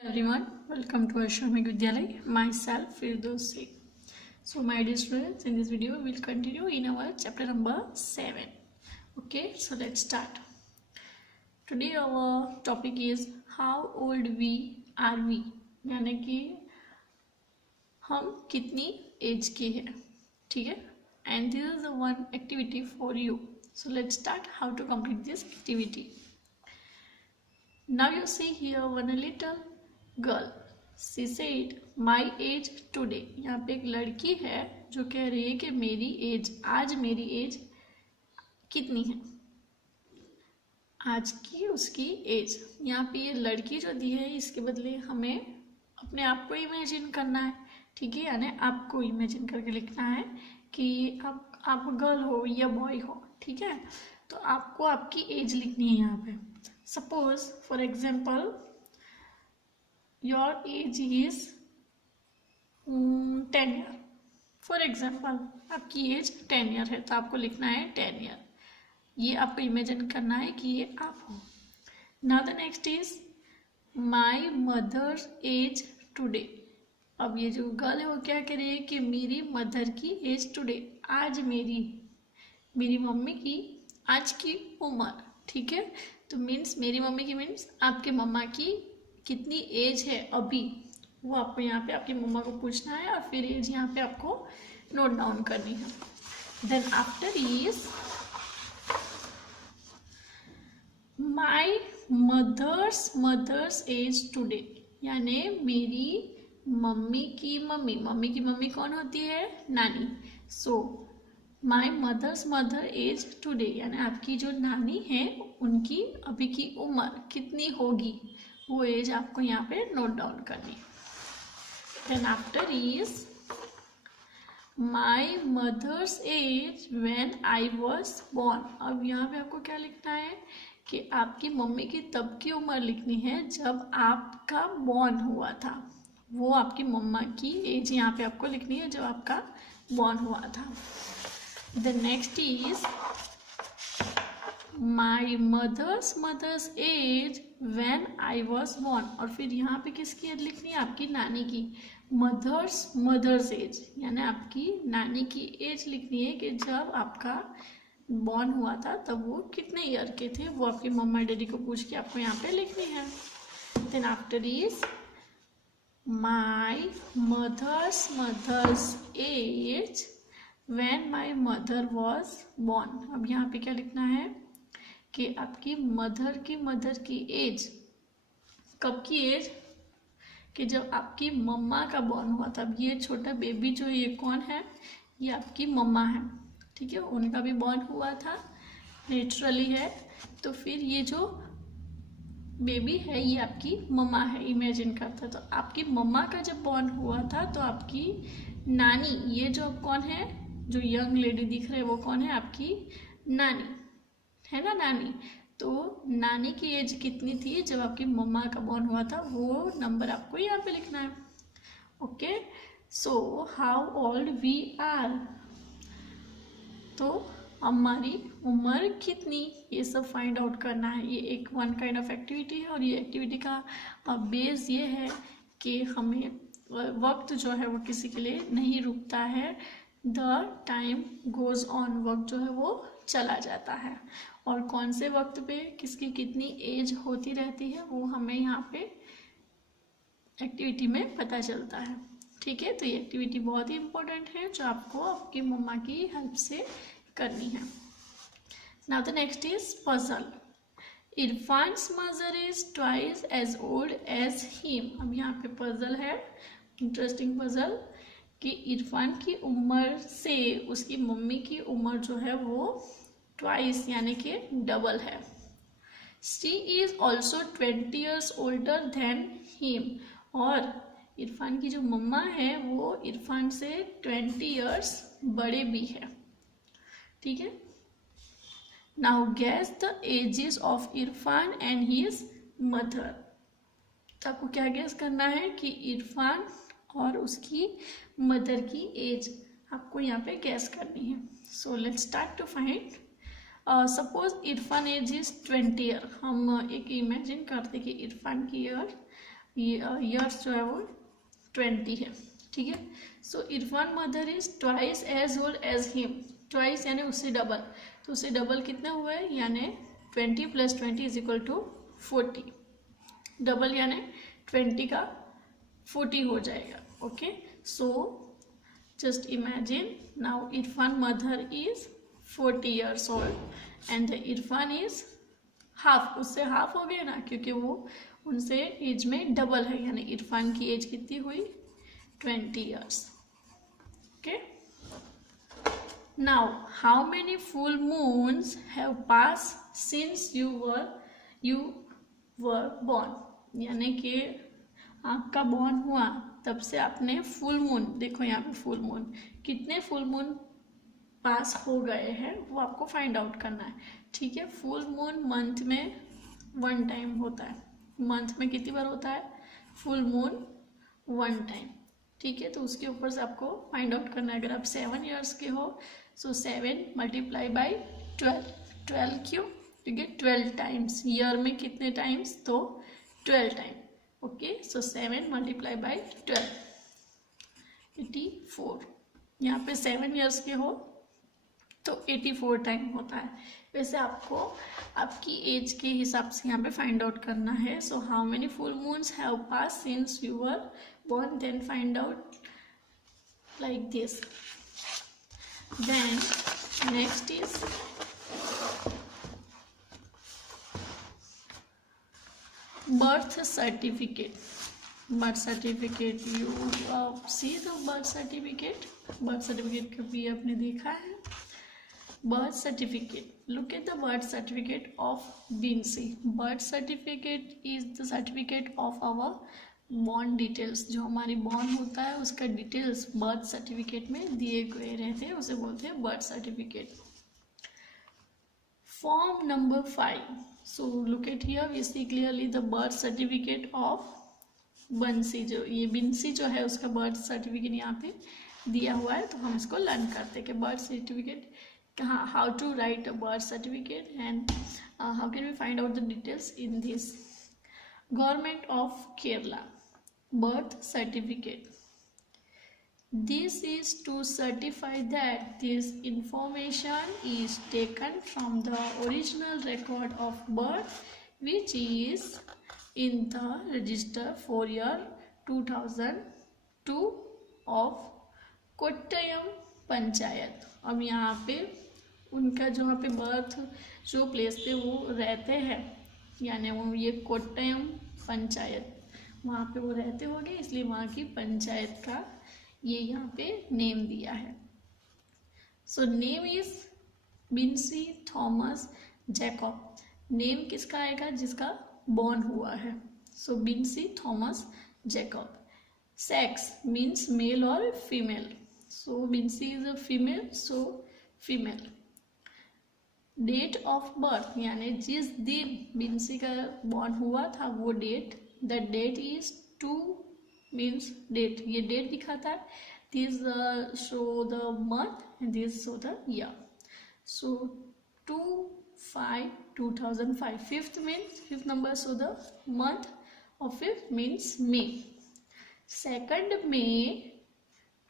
Everyone, welcome to Ashramik Vidyalay. Myself, Firdaus Sheikh. So, my dear students, in this video, we will continue in our chapter number 7. Okay, so let's start. Today, our topic is how old are we? यानी कि हम कितनी as के हैं, ठीक है? And this is the one activity for you. So, let's start how to complete this activity. Now you see here one little girl. She said my age today. यहाँ पे एक लड़की है जो कह रही है कि मेरी एज, आज मेरी एज कितनी है, आज की उसकी एज। यहाँ पे ये लड़की जो दी है इसके बदले हमें अपने आप को इमेजिन करना है, ठीक है? यानी आपको इमेजिन करके लिखना है कि आप गर्ल हो या बॉय हो, ठीक है? तो आपको आपकी एज लिखनी है यहाँ पे। Suppose for example your age is 10 year. For example आपकी एज 10 ईयर है तो आपको लिखना है 10 ईयर। ये आपको इमेजिन करना है कि ये आप हो। Now the next is my mother's age today. अब ये जो गर्ल है वो क्या कह रही है कि मेरी मदर की एज टुडे, आज मेरी मम्मी की आज की उम्र, ठीक है? तो मीन्स मेरी मम्मी की मीन्स आपके मम्मा की कितनी एज है अभी, वो आपको यहाँ पे आपकी मम्मा को पूछना है और फिर एज यहाँ पे आपको नोट डाउन करनी है। Then after is my mother's age today, यानी मेरी मम्मी की मम्मी कौन होती है? नानी। So my mother's mother age today, यानी आपकी जो नानी है उनकी अभी की उम्र कितनी होगी, वो एज आपको यहाँ पे नोट डाउन करनी है। Then after is my mother's age when I was born. अब यहाँ पे आपको क्या लिखना है कि आपकी मम्मी की तब की उम्र लिखनी है जब आपका बॉर्न हुआ था। वो आपकी मम्मा की एज यहाँ पे आपको लिखनी है जब आपका बॉर्न हुआ था। The next is my mother's age when I was born। और फिर यहाँ पे किसकी एज लिखनी है? आपकी नानी की। मदर्स एज, यानी आपकी नानी की एज लिखनी है कि जब आपका बॉर्न हुआ था तब वो कितने ईयर के थे, वो आपकी मम्मा डैडी को पूछ के आपको यहाँ पे लिखनी है। Then after is my mother's age When my mother was born। अब यहाँ पे क्या लिखना है कि आपकी मदर की एज, कब की एज? कि जब आपकी मम्मा का बॉर्न हुआ था। अब ये छोटा बेबी जो ये कौन है? ये आपकी मम्मा है, ठीक है? उनका भी बॉर्न हुआ था, नेचुरली है। तो फिर ये जो बेबी है ये आपकी मम्मा है, इमेजिन करता है। तो आपकी मम्मा का जब बॉर्न हुआ था तो आपकी नानी, ये जो कौन है, जो यंग लेडी दिख रहे है वो कौन है? आपकी नानी है ना, नानी। तो नानी की एज कितनी थी जब आपकी मम्मा का बॉर्न हुआ था, वो नंबर आपको यहाँ पे लिखना है। Okay, so how old we are, तो हमारी उम्र कितनी, ये सब फाइंड आउट करना है। ये एक वन काइंड ऑफ एक्टिविटी है और ये एक्टिविटी का बेस ये है कि हमें वक्त जो है वो किसी के लिए नहीं रुकता है। द टाइम गोज ऑन, वक्त जो है वो चला जाता है और कौन से वक्त पे किसकी कितनी एज होती रहती है वो हमें यहाँ पे एक्टिविटी में पता चलता है, ठीक है? तो ये एक्टिविटी बहुत ही इम्पोर्टेंट है जो आपको आपकी मम्मा की हेल्प से करनी है। Now the next is puzzle. Irfan's mother is twice as old as him. अब यहाँ पे पजल है, इंटरेस्टिंग पजल, कि इरफान की उम्र से उसकी मम्मी की उम्र जो है वो ट्वाइस यानी कि डबल है। She is also 20 years older than him. और इरफान की जो मम्मा है वो इरफान से 20 years बड़े भी है, ठीक है? Now guess the ages of Irfan and his mother. तो आपको क्या गेस करना है कि इरफान और उसकी मदर की एज आपको यहाँ पे गैस करनी है। So let's start to find. Suppose Irfan age is 20 year. हम एक इमेजिन करते कि इरफान की ईयर ईयर्स जो है वो 20 है, ठीक है। So Irfan mother is twice as old as him, twice यानी उससे डबल, तो उससे डबल कितना हुआ है, यानी 20 + 20 इज इक्वल टू 40, डबल यानी 20 का 40 हो जाएगा, okay. So just imagine now Irfan mother is 40 years old and Irfan is half, उससे हाफ हो गया ना, क्योंकि वो उनसे एज में डबल है, यानी इरफान की एज कितनी हुई, 20 years, okay. Now how many full moons have pass since you were born, यानी कि आपका बॉर्न हुआ तब से आपने फुल मून, देखो यहाँ पे फुल मून, कितने फुल मून पास हो गए हैं वो आपको फाइंड आउट करना है, ठीक है। फुल मून मंथ में 1 टाइम होता है, मंथ में कितनी बार होता है, फुल मून 1 टाइम, ठीक है। तो उसके ऊपर से आपको फाइंड आउट करना है। अगर आप 7 years के हो, सो 7 × 12, 12 क्यों, क्योंकि 12 टाइम्स, ईयर में कितने टाइम्स, तो 12 टाइम, ओके। सो 7 × 12, 84, यहाँ पे 7 years के हो तो 84 टाइम होता है। वैसे आपको आपकी एज के हिसाब से यहाँ पे फाइंड आउट करना है। So how many full moons have pass since you were born, then find out like this. Then next is birth certificate. Birth certificate, you see the birth certificate. Birth certificate कभी आपने देखा है? Birth certificate. Look at the birth certificate of Binsi. Birth certificate is the certificate of our born details, जो हमारी born होता है उसका details birth certificate में दिए गए रहते हैं, उसे बोलते हैं birth certificate. Form number 5, so look at here, we see clearly the birth certificate of Bansi, जो ये बिंसी जो है उसका बर्थ सर्टिफिकेट यहाँ पे दिया हुआ है। तो हम इसको लर्न करते हैं कि बर्थ सर्टिफिकेट कहाँ, how to write a birth certificate and how can we find out the details in this. Government of Kerala birth certificate. This is to certify that this information is taken from the original record of birth which is in the register for year 2002 of Kottayam panchayat. अब यहाँ पे उनका जहाँ पे birth जो place पे वो रहते हैं, यानी वो ये कोट्टयम पंचायत, वहाँ पे वो रहते होंगे, इसलिए वहाँ की पंचायत का ये यहाँ पे नेम दिया है। So name is Binsy Thomas Jacob. Name किसका आएगा, जिसका बॉर्न हुआ है। So Binsy Thomas Jacob. Sex means male और female, so Binsy is a female, so female. Date of birth, यानी जिस दिन बिंसी का बॉर्न हुआ था वो date, the date is 2 means date, ये डेट दिखाता है। This show the month and this show the year. So 2/5/2005, fifth means fifth number show the month और fifth means May. 2 May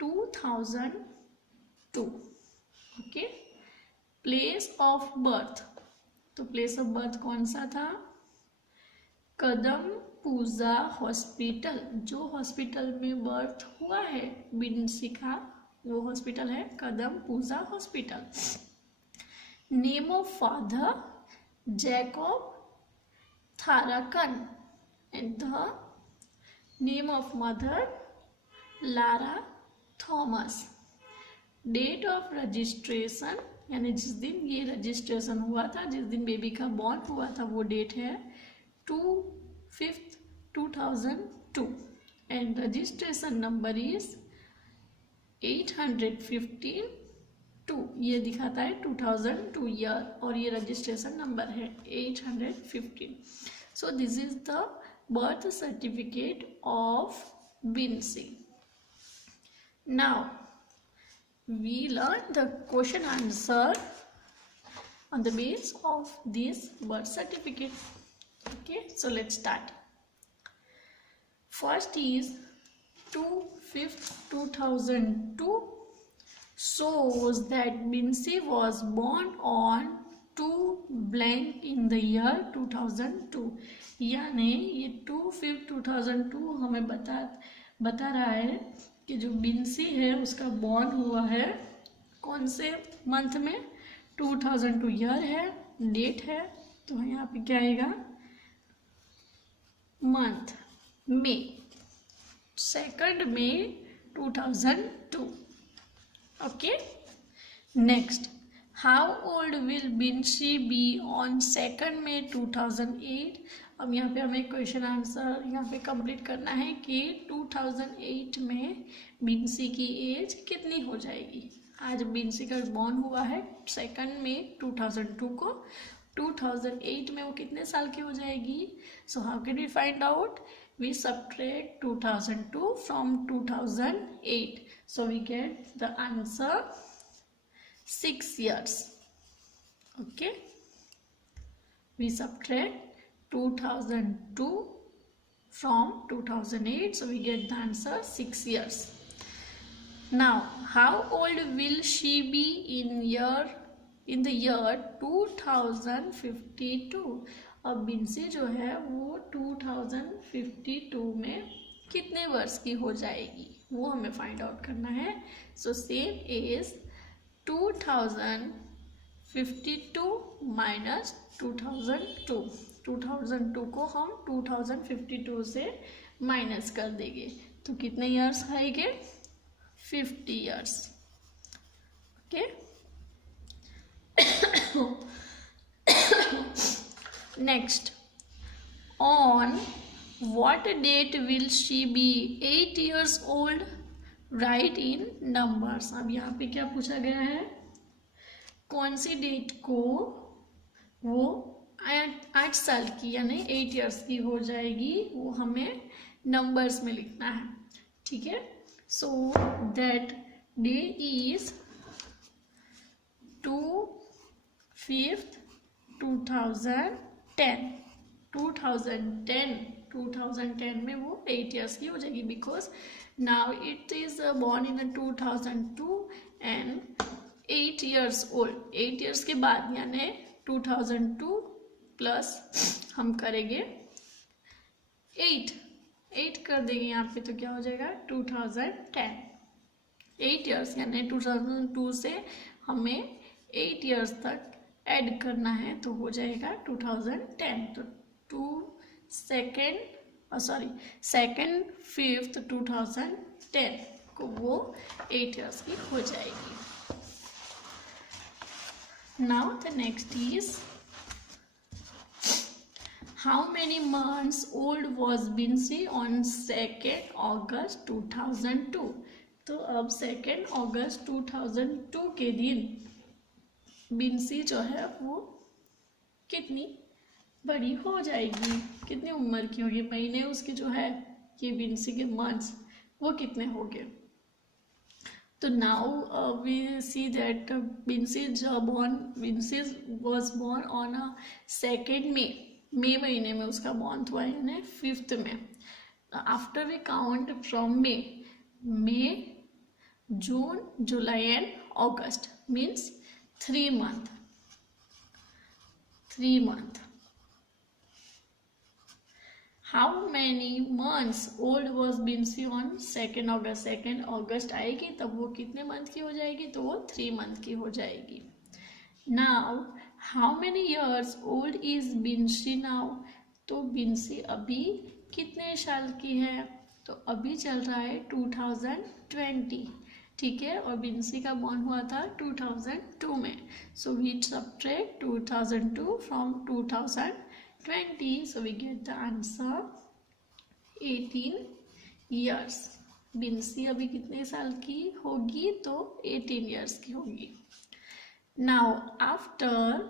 2002, okay. Place of birth, तो place of birth कौन सा था, Kadam Pooja hospital, जो hospital में birth हुआ है बिंसी का वो हॉस्पिटल है Kadam Pooja hospital. Name of father Jacob Tharakan and the name of mother Lara Thomas. Date of registration, यानी जिस दिन ये रजिस्ट्रेशन हुआ था, जिस दिन बेबी का बॉर्न हुआ था वो डेट है 2/5/2002 एंड रजिस्ट्रेशन नंबर इज 815, ये दिखाता है 2002 ईयर और ये रजिस्ट्रेशन नंबर है 815। So this is the birth certificate of Binsy. Now we learn the question answer on the base of this birth certificate. Okay, so let's start. First is 2/5/2002 shows that Binsi was born on 2 blank in the year 2002. यानी ये 2/5/2002 हमें बता रहा है कि जो बिंसी है उसका बॉर्न हुआ है कौन से मंथ में, 2002 ईयर है, डेट है, तो यहाँ पे क्या आएगा, मंथ मई, 2 मई 2002. Okay, next, how old will Binsy be on 2 मई 2008. अब यहाँ पे हमें क्वेश्चन आंसर यहाँ पे कंप्लीट करना है कि 2008 में बिंसी की एज कितनी हो जाएगी. आज बिंसी का बॉर्न हुआ है 2 मई 2002 को, 2008 में वो कितने साल की हो जाएगी. So how can we find out, we subtract 2002 from 2008, so we get the answer 6 years. Okay, we subtract 2002 from 2008, so we get the answer 6 years. Now how old will she be in the year 2052. अब बिंसी जो है वो 2052 में कितने वर्ष की हो जाएगी वो हमें फाइंड आउट करना है. So same is 2052 minus 2002. 2002 को हम 2052 से माइनस कर देंगे तो कितने ईयर्स आएंगे, 50 years. Okay, next, on what date will she be 8 years old, write in numbers. अब यहाँ पे क्या पूछा गया है, कौन सी डेट को वो 8 साल की यानी 8 years की हो जाएगी, वो हमें नंबर्स में लिखना है. ठीक है, सो दैट डे इज 2/5/2010. 2010 में वो 8 years की हो जाएगी because now it is born in 2002 and 8 years old. 8 years के बाद यानी 2002 प्लस हम करेंगे 8 कर देंगे यहाँ पे तो क्या हो जाएगा 2010. 8 years यानी 2002 से हमें 8 years तक ऐड करना है तो हो जाएगा 2010. तो 2/5/2010 को वो 8 years की हो जाएगी. Now the next is how many months old was Binsi on 2 August 2002. तो अब 2 August 2002 के दिन बिंसी जो है वो कितनी बड़ी हो जाएगी, कितनी उम्र की होगी, महीने उसके जो है ये बिंसी के मंथ्स वो कितने होंगे. तो now we see that Binsy was born on 2 मई महीने में उसका बॉर्न हुआ है यानी 5th में. आफ्टर वी काउंट फ्रॉम मई, जून, जुलाई एंड अगस्त means 3 months. How many months old was Binsi on 2 August. 2 August आएगी तब वो कितने मंथ की हो जाएगी, तो वो 3 month की हो जाएगी. Now how many years old is Binsi now. तो बिंसी अभी कितने साल की है, तो अभी चल रहा है 2020. ठीक है, और बिंसी का बॉर्न हुआ था 2002 में. So we subtract 2002 from 2020, so we get the answer 18 years. Binsi अभी कितने साल की होगी, तो 18 years की होगी. Now after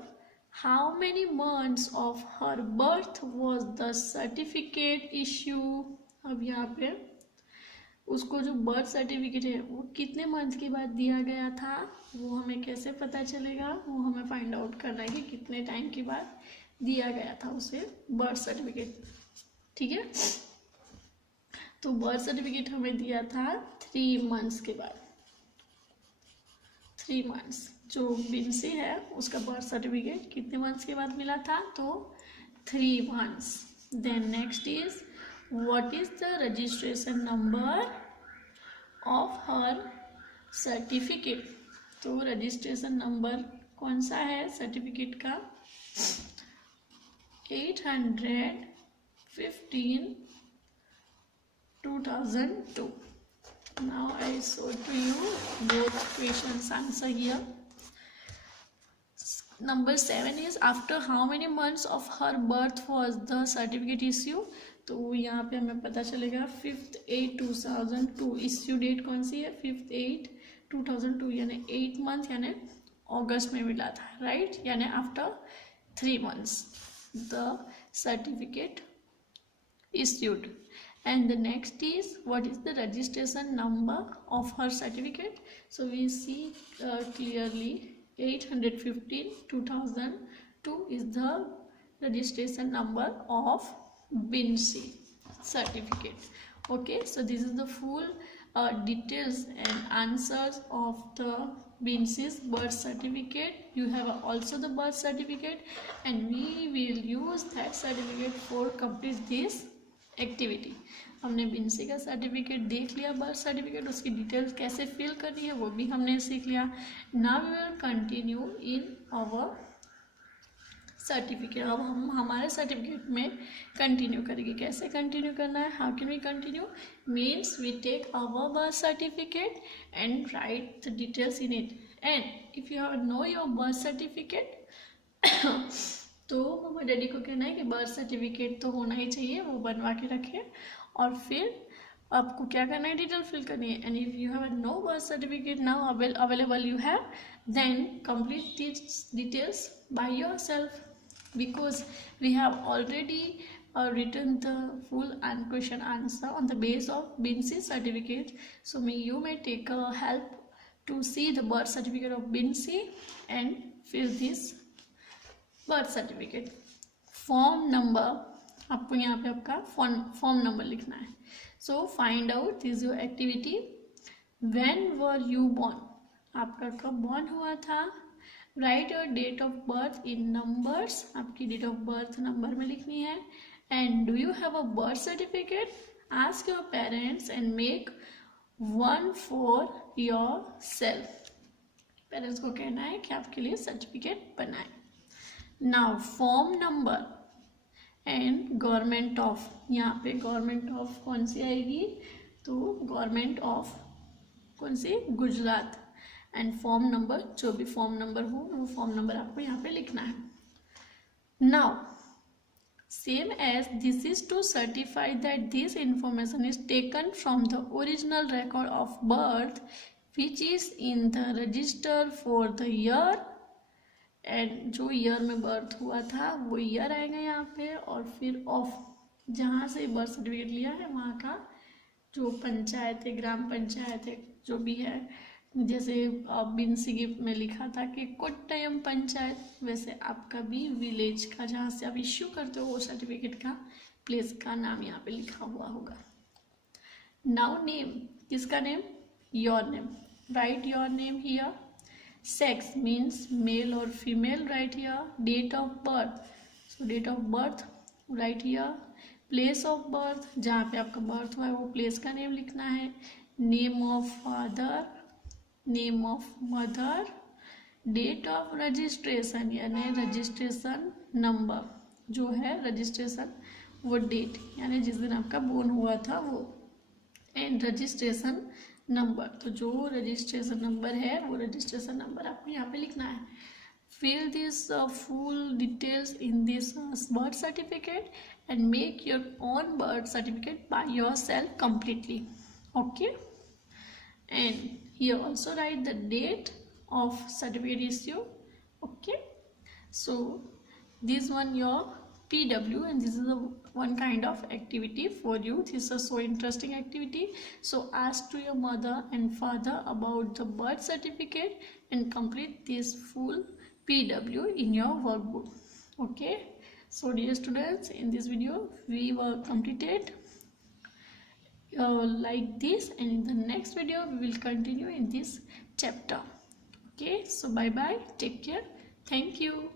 how many months of her birth was the certificate issue. अब यहाँ पे उसको जो बर्थ सर्टिफिकेट है वो कितने मंथ के बाद दिया गया था, वो हमें कैसे पता चलेगा, वो हमें फाइंड आउट करना है कि कितने टाइम के बाद दिया गया था उसे बर्थ सर्टिफिकेट. ठीक है, तो बर्थ सर्टिफिकेट हमें दिया था 3 मंथ्स के बाद, 3 मंथ्स। जो बिंसी है उसका बर्थ सर्टिफिकेट कितने मंथ्स के बाद मिला था, तो 3 months. Then next is what is the registration number of her certificate. तो रजिस्ट्रेशन नंबर कौन सा है सर्टिफिकेट का, 815 2002. Now I show to you both questions answer here. Number 7 is after how many months of her birth was the certificate issue. तो यहाँ पे हमें पता चलेगा 5/8/2002 इश्यू डेट कौन सी है, 5/8/2002 यानी 8 मंथ यानी अगस्त में मिला था, राइट, यानी after 3 months the certificate issued. And the next is what is the registration number of her certificate. So we see clearly 815 2002 is the registration number of Binsi certificate. Okay, so this is the full details and answers of the Binsi's birth certificate. You have also the birth certificate and we will use that certificate for complete this activity. हमने बिंसी का certificate देख लिया, birth certificate, उसकी details कैसे fill करनी है वो भी हमने सीख लिया। Now we will continue in our certificate. अब हम हमारे सर्टिफिकेट में कंटिन्यू करेंगे। कैसे कंटिन्यू करना है, how can we continue, means we take our birth certificate and write the details in it. And if you have no your birth certificate तो mamma daddy को कहना है कि बर्थ सर्टिफिकेट तो होना ही चाहिए, वो बनवा के रखें। और फिर आपको क्या करना है, डिटेल फिल करनी है। And if you have no birth certificate now available you have, then complete this details by yourself because we have already written the full and question answer on the base of Binsi certificate. So you may take a help to see the birth certificate of Binsi and fill this birth certificate. Form number आपको यहाँ पे आपका form number लिखना है। So find out this your activity, when were you born, आपका कब born हुआ था। Write your date of birth in numbers, आपकी डेट ऑफ बर्थ नंबर में लिखनी है। And do you have a birth certificate, ask your parents and make one for yourself. Parents को कहना है कि आपके लिए सर्टिफिकेट बनाए। Now form number and government of, यहाँ पे गवर्नमेंट ऑफ कौन सी आएगी, तो गवर्नमेंट ऑफ कौन सी, गुजरात। एंड फॉर्म नंबर, जो भी फॉर्म नंबर हो वो फॉर्म नंबर आपको यहाँ पे लिखना है। Now same as this is to certify that this information is taken from the original record of birth which is in the register for the year. एंड जो ईयर में बर्थ हुआ था वो ईयर आएगा यहाँ पे, और फिर ऑफ जहाँ से बर्थ सर्टिफिकेट लिया है वहाँ का जो पंचायत है, ग्राम पंचायत है, जो भी है, जैसे बिंसी में लिखा था कि कोट्टयम पंचायत, वैसे आपका भी विलेज का जहाँ से आप इश्यू करते हो वो सर्टिफिकेट का प्लेस का नाम यहाँ पे लिखा हुआ होगा। नाउ नेम, किसका name, your name, right your name here. Sex means male or female, right here. Date of birth, so date of birth right here. Place of birth, जहाँ पे आपका बर्थ हुआ है वो प्लेस का नेम लिखना है। Name of father, name of mother, date of registration यानी रजिस्ट्रेशन नंबर, जो है रजिस्ट्रेशन वो डेट यानी जिस दिन आपका बोर्न हुआ था वो, एंड रजिस्ट्रेशन नंबर, तो जो रजिस्ट्रेशन नंबर है वो रजिस्ट्रेशन नंबर आपको यहाँ पे लिखना है। Fill this full details in this birth certificate and make your own birth certificate by yourself completely, okay. And here also write the date of certificate issue, okay. So this one your PW and this is one kind of activity for you. This is a so interesting activity. So ask to your mother and father about the birth certificate and complete this full PW in your workbook. Okay. So dear students, in this video we were completed like this, and in the next video we will continue in this chapter. Okay, so bye bye, take care, thank you.